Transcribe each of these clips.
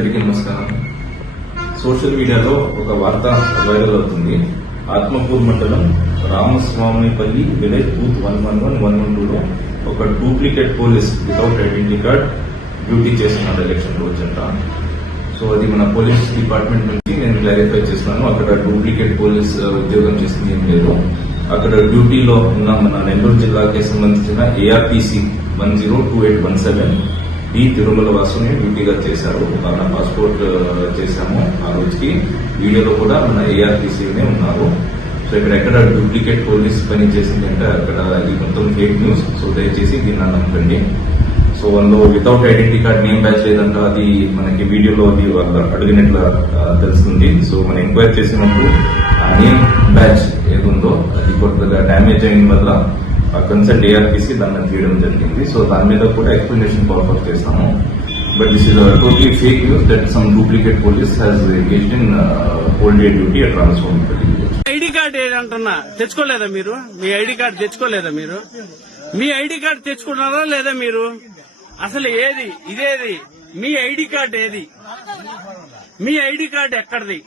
అందరికీ నమస్కారం. సోషల్ మీడియాలో ఒక వార్త వైరల్ అవుతుంది. ఆత్మకూరు మండలం Ramaswamypalli village booth one one one one one టూలో ఒక duplicate police without identity card duty చేస్తున్నాడు ఎలక్షన్ రోజంట సో అది మన పోలీస్ డిపార్ట్మెంట్ నుంచి నేను క్లారిఫై చేస్తున్నాను. అక్కడ డూప్లికేట్ పోలీస్ ఉద్యోగం చేసింది ఏం లేదు. అక్కడ డ్యూటీలో ఉన్న మన నెల్లూరు జిల్లాకి సంబంధించిన ARTC one zero two eight one seven ఈ తిరుమల వాసుని డ్యూటీగా చేశారు. మన పాస్పోర్ట్ చేశాము ఆ రోజుకి. వీడియోలో కూడా మన ఏఆర్టీసీనే ఉన్నారు. సో ఇక్కడ ఎక్కడ డూప్లికేట్ పోలీస్ పని చేసింది అంటే అక్కడ ఇది మొత్తం ఫేక్ న్యూస్ సో దయచేసి దీన్ని నమ్మకండి సో వాళ్ళు without identity card name badge లేదంట అది మనకి వీడియోలో అది వాళ్ళు అడిగినట్లు తెలుస్తుంది. సో మనం ఎంక్వైరీ చేసినప్పుడు ఆ నేమ్ బ్యాచ్ ఏదుందో అది కొద్దిగా డ్యామేజ్ అయిన వల్ల కన్సల్ట్ ఏఆర్పీసీ దాన్ని తీయడం జరిగింది. సో దాని మీద కూడా ఎక్స్ప్లెనేషన్ ఫార్వర్డ్ చేస్తాము. But this is totally fake news that some duplicate police has engaged in old duty at ID card ఏదంటున్నా? తెచ్చుకోలేదా మీరు? మీ ఐడి కార్డ్ తెచ్చుకోలేదా మీరు? మీ ఐడి కార్డ్ తెచ్చుకున్నారా లేదా మీరు? అసలు ఏది? ఇదేది? మీ ఐడి కార్డ్ ఏది? మీ ఐడి కార్డ్ ఎక్కడిది?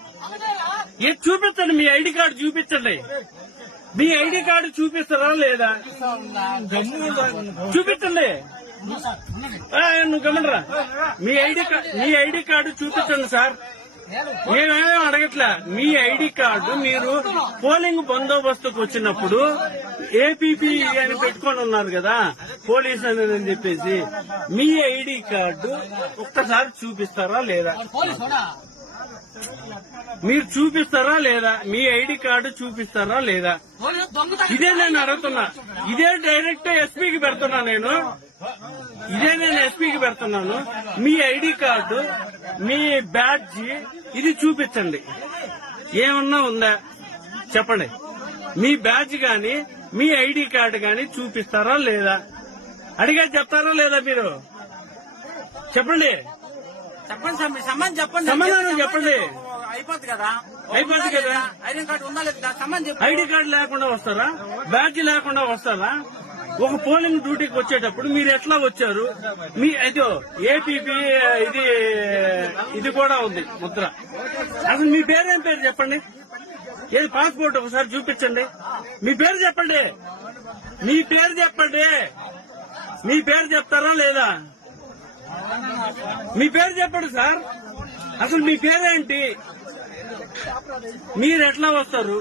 ఇది చూపించండి మీ ఐడి కార్డు చూపించండి. మీ ఐడి కార్డు చూపిస్తారా లేదా? చూపించండి. నువ్వు గమనరా? మీ ఐడి కార్డు మీ ఐడి కార్డు చూపించండి సార్. నేనేమో అడగట్లా? మీ ఐడి కార్డు మీరు పోలింగ్ బందోబస్తుకు వచ్చినప్పుడు ఏపీపీ అని పెట్టుకొని ఉన్నారు కదా పోలీస్ అని చెప్పేసి మీ ఐడి కార్డు ఒక్కసారి చూపిస్తారా లేదా? మీరు చూపిస్తారా లేదా? మీ ఐడి కార్డు చూపిస్తారా లేదా? ఇదే నేను అడుగుతున్నా. ఇదే డైరెక్ట్ ఎస్పీకి పెడుతున్నా నేను. ఇదే నేను ఎస్పీకి పెడుతున్నాను. మీ ఐడి కార్డు మీ బ్యాడ్జ్ ఇది చూపించండి. ఏమన్నా ఉందా? చెప్పండి. మీ బ్యాడ్జ్ గాని మీ ఐడి కార్డు గాని చూపిస్తారా లేదా? అడిగా చెప్తారా లేదా మీరు? చెప్పండి. చెప్పండి సార్ సంబంధం చెప్పండి. సమాధానం చెప్పండి. అయిపోద్ది కదా. అయిపోద్ది కదా. ఐడెంటి కార్డు ఉందా లేదా? సంబంధం చెప్పండి. ఐడి కార్డు లేకుండా వస్తారా? బ్యాడ్జ్ లేకుండా వస్తారా? ఒక పోలింగ్ డ్యూటీకి వచ్చేటప్పుడు మీరు ఎట్లా వచ్చారు? మీ అదో ఏపీపీ ఇది ఇది కూడా ఉంది ముద్ర. అసలు మీ పేరేం పేరు చెప్పండి? ఏది పాస్పోర్ట్ ఒకసారి చూపించండి. మీ పేరు చెప్పండి. మీ పేరు చెప్పండి. మీ పేరు చెప్తారా లేదా? మీ పేరు చెప్పండి సార్. అసలు మీ పేరేంటి? మీరు ఎట్లా వస్తారు?